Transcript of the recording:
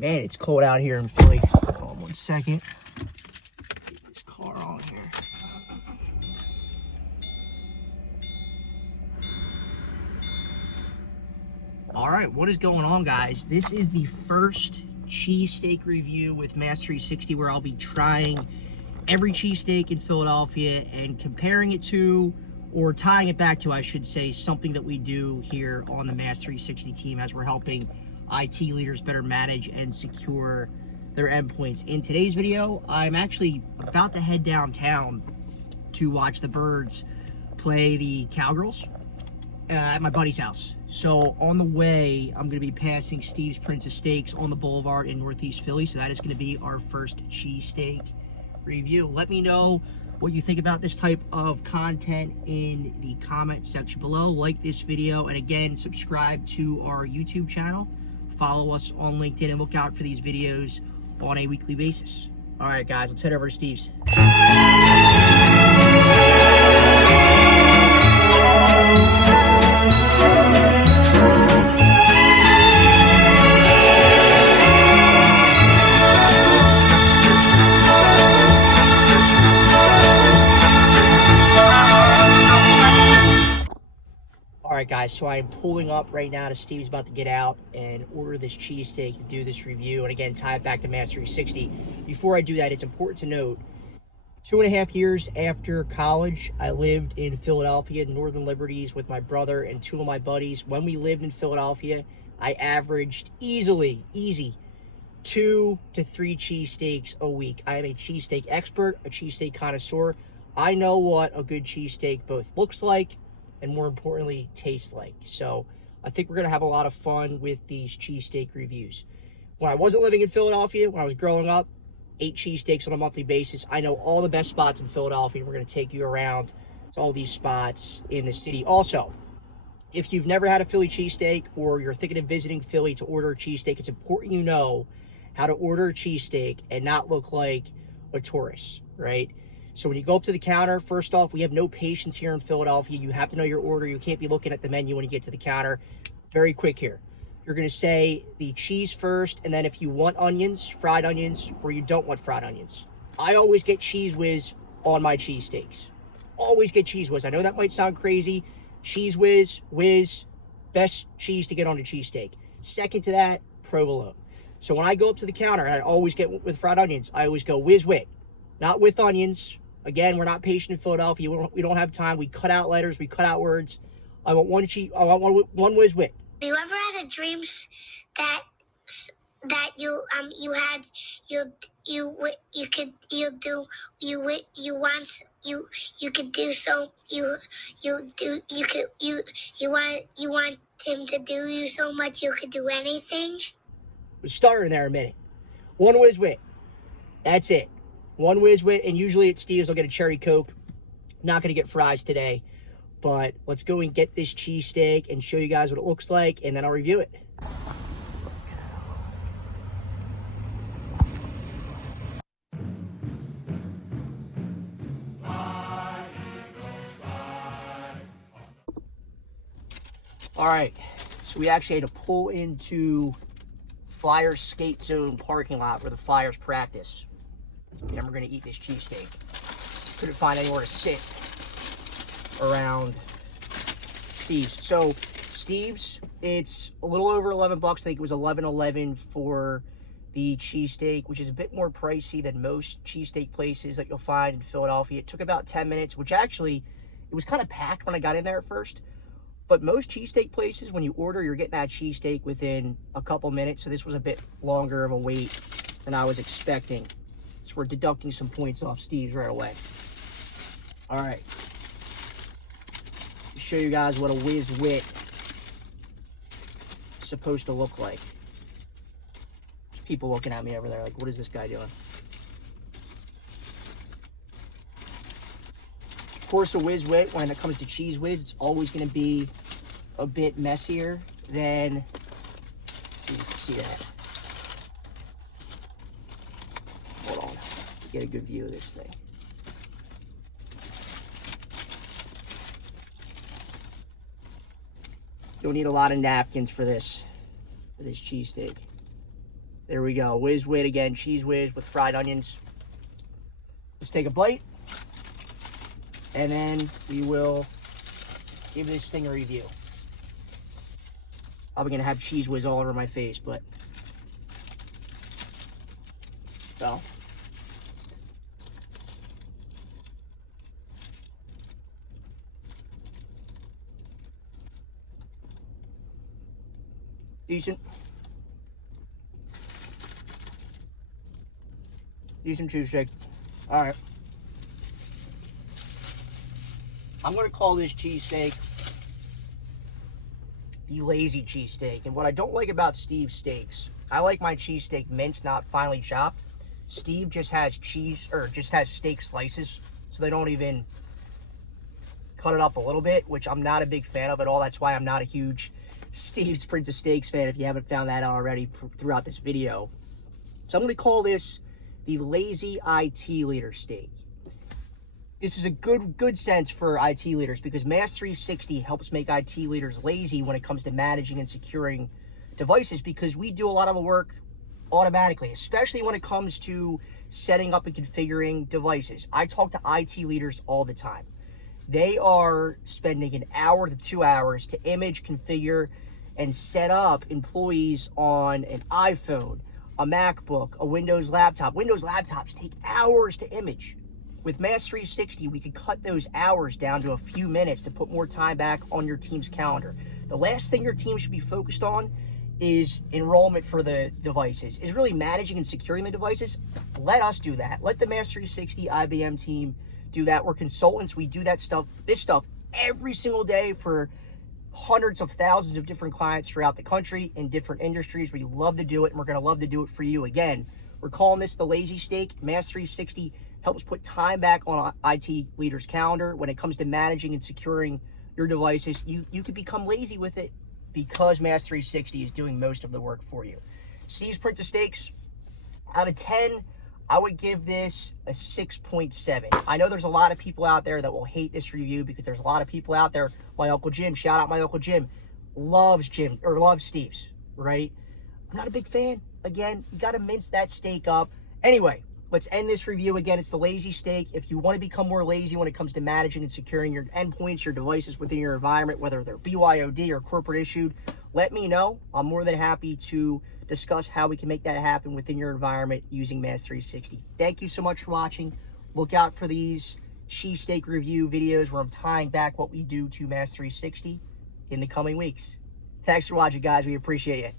Man, it's cold out here in Philly. Hold on 1 second. Get this car on here. All right, what is going on, guys? This is the first cheesesteak review with MaaS360 where I'll be trying every cheesesteak in Philadelphia and comparing it to, or tying it back to, I should say, something that we do here on the MaaS360 team as we're helping IT leaders better manage and secure their endpoints. In today's video, I'm actually about to head downtown to watch the Birds play the Cowgirls at my buddy's house. So on the way, I'm going to be passing Steve's Princess Steaks on the Boulevard in Northeast Philly. So that is going to be our first cheesesteak review. Let me know what you think about this type of content in the comment section below. Like this video, and again, subscribe to our YouTube channel. Follow us on LinkedIn and look out for these videos on a weekly basis. All right, guys, let's head over to Steve's. All right, guys, so I am pulling up right now to Steve's about to get out and order this cheesesteak to do this review, and again, tie it back to MaaS360. Before I do that, it's important to note, 2.5 years after college, I lived in Philadelphia, Northern Liberties, with my brother and 2 of my buddies. When we lived in Philadelphia, I averaged easy 2 to 3 cheesesteaks a week. I am a cheesesteak expert, a cheesesteak connoisseur. I know what a good cheesesteak both looks like and, more importantly, tastes like. So I think we're gonna have a lot of fun with these cheesesteak reviews. When I wasn't living in Philadelphia, when I was growing up, 8 cheesesteaks on a monthly basis. I know all the best spots in Philadelphia. We're gonna take you around to all these spots in the city. Also, if you've never had a Philly cheesesteak or you're thinking of visiting Philly to order a cheesesteak, it's important you know how to order a cheesesteak and not look like a tourist, right? So when you go up to the counter, first off, we have no patience here in Philadelphia. You have to know your order. You can't be looking at the menu when you get to the counter. Very quick here. You're going to say the cheese first, and then if you want onions, fried onions, or you don't want fried onions. I always get Cheese Whiz on my cheesesteaks. Always get Cheese Whiz. I know that might sound crazy. Cheese Whiz, best cheese to get on a cheesesteak. Second to that, provolone. So when I go up to the counter, and I always get with fried onions, I always go whiz wit, not with onions. Again, we're not patient in Philadelphia. We don't have time. We cut out letters. We cut out words. I want one whiz wit. Have you ever had a dream that you want him to do you so much you could do anything? We'll start in there a minute. One whiz wit. That's it. One whiz wit, and usually at Steve's I'll get a cherry Coke. Not going to get fries today, but let's go and get this cheesesteak and show you guys what it looks like, and then I'll review it. All right, so we actually had to pull into Flyers Skate Zone parking lot where the Flyers practice. And we're gonna eat this cheesesteak. Couldn't find anywhere to sit around Steve's. So Steve's, it's a little over 11 bucks. I think it was $11.11 for the cheesesteak, which is a bit more pricey than most cheesesteak places that you'll find in Philadelphia. It took about 10 minutes, which actually, it was kind of packed when I got in there at first. But most cheesesteak places, when you order, you're getting that cheesesteak within a couple minutes. So this was a bit longer of a wait than I was expecting. So we're deducting some points off Steve's right away. All right. Show you guys what a whiz wit is supposed to look like. There's people looking at me over there like, what is this guy doing? Of course, a whiz wit, when it comes to Cheese Whiz, it's always going to be a bit messier than, let's see if you can see that. Hold on, get a good view of this thing. You'll need a lot of napkins for this cheesesteak. There we go. Whiz Wit again, Cheese Whiz with fried onions. Let's take a bite. And then we will give this thing a review. Probably gonna have Cheese Whiz all over my face, but so. Decent. Decent cheesesteak. All right. I'm going to call this cheesesteak the lazy cheesesteak. And what I don't like about Steve's steaks, I like my cheesesteak minced, not finely chopped. Steve just has steak slices, so they don't even cut it up a little bit, which I'm not a big fan of at all. That's why I'm not a huge Steve's Prince of Steaks fan, if you haven't found that out already throughout this video. So I'm going to call this the lazy IT leader steak. This is a good sense for IT leaders, because MaaS360 helps make IT leaders lazy when it comes to managing and securing devices, because we do a lot of the work automatically, especially when it comes to setting up and configuring devices. I talk to IT leaders all the time. They are spending an hour to 2 hours to image, configure, and set up employees on an iPhone, a MacBook, a Windows laptop. Windows laptops take hours to image. With MaaS360, we could cut those hours down to a few minutes to put more time back on your team's calendar. The last thing your team should be focused on is enrollment for the devices, is really managing and securing the devices. Let us do that. Let the MaaS360 IBM team do that. We're consultants. We do this stuff every single day for hundreds of thousands of different clients throughout the country in different industries. We love to do it, and we're going to love to do it for you. Again, we're calling this the lazy steak. MaaS360 helps put time back on an IT leader's calendar when it comes to managing and securing your devices. You could become lazy with it because MaaS360 is doing most of the work for you. Steve's Prince of Steaks, out of 10, I would give this a 6.7. I know there's a lot of people out there that will hate this review, because there's a lot of people out there. My Uncle Jim, shout out my Uncle Jim, loves Steve's, right? I'm not a big fan. Again, you got to mince that steak up. Anyway, let's end this review. Again, it's the lazy steak. If you want to become more lazy when it comes to managing and securing your endpoints, your devices within your environment, whether they're BYOD or corporate issued, let me know. I'm more than happy to discuss how we can make that happen within your environment using MaaS360. Thank you so much for watching. Look out for these cheesesteak review videos where I'm tying back what we do to MaaS360 in the coming weeks. Thanks for watching, guys. We appreciate it.